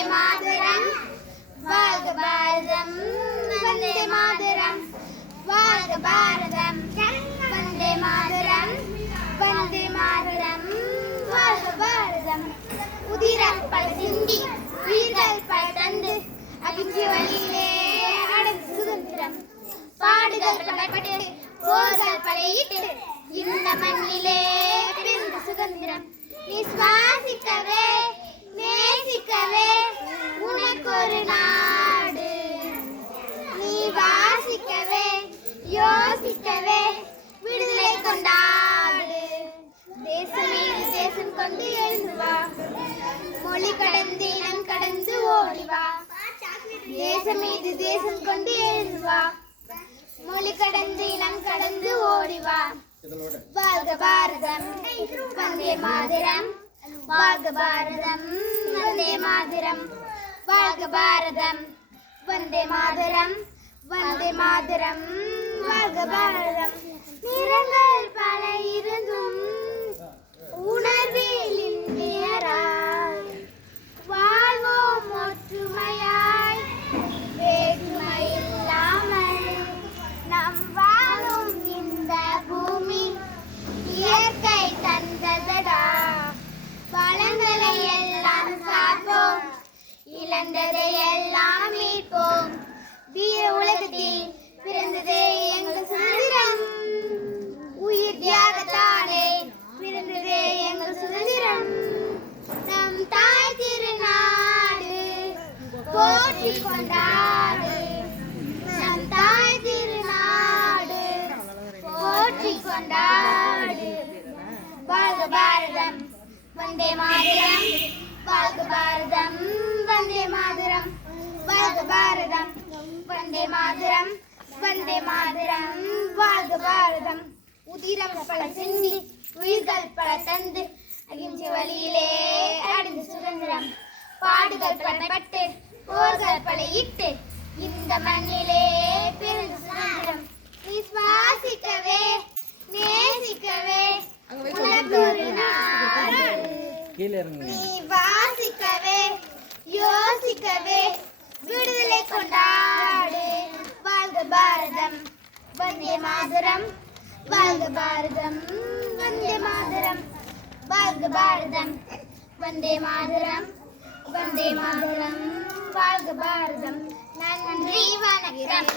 வந்தே மாதரம் வாழ்க பாரதம் வந்தே மாதரம் வாழ்க பாரதம் வந்தே மாதரம் வந்தே மாதரம் வாழ்க பாரதம் உதிரம் பல சிந்தி உயிர்கள் பல தந்து அகிம்சை வழியிலே அடைந்த சுதந்திரம் பாடுகள் பலப்பட்டு போர்கள் படையிட்டு இந்த மண்ணிலே பிறந்த சுதந்திரம் நீ சுவாசிக்கவே நேசிக்கவே உனக்கு ஒரு நாடு நீ வாசிக்கவே யோசிக்கவே விடுதலை கொண்டாடு தேசம் மீது தேசம் கொண்டு எழுந்து வா மொழி கடந்து இனம் கடந்து ஓடி வா தேசம் மீது தேசம் கொண்டு எழுந்து வா மொழி கடந்து இனம் கடந்து ஓடி வா வாழ்க பாரதம் வந்தே மாதரம் வாழ்க பாரதம் வந்தே மாதரம் வாழ்க பாரதம் வந்தே மாதரம் வந்தே மாதரம் வாழ்க பாரதம் நிறங்கள் பல இருந்தும் உணர்வில் இந்தியராய் வாழ்வோம் ஒற்றுமையாய் வேற்றுமை இல்லாமல் நம் வாழும் இந்த பூமி இயற்கை தந்ததடா வளங்களை எல்லாம் காப்போம் இழந்ததை எல்லாம் மீட்போம் வீர உலகத்தில் பிறந்ததே எங்கள் சுதந்திரம் உயிர் தியாகத்தாலே பிறந்ததே எங்கள் சுதந்திரம் நம் தாய் திருநாடு போற்றி கொண்டாடு நம் தாய் திருநாடு போற்றி கொண்டாடு வாழ்க பாரதம் வந்தே மாதரம் வாழ்க பாரதம் வந்தே மாதரம் வாழ்க பாரதம் வந்தே மாதரம் வந்தே மாதரம் வாழ்க பாரதம் உதிரம் பல சிந்தி உயிர்கள் பல தந்து அகிம்சை வழியிலே அடைந்த சுதந்திரம் பாடுகள் பலப்பட்டு போர்கள் பலையிட்டு இந்த மண்ணிலே பிறந்த சுதந்திரம் நீ சுவாசிக்கவே நேசிக்கவே உனக்கு ஒரு நாடு நீ வாசிக்கவே யோசிக்கவே விடுதலை கொண்டாடு வாழ்க பாரதம் வந்தே மாதரம் வாழ்க பாரதம் வந்தே மாதரம் வாழ்க பாரதம் வந்தே மாதரம் வந்தே மாதரம் வாழ்க பாரதம் நன்றி வணக்கம்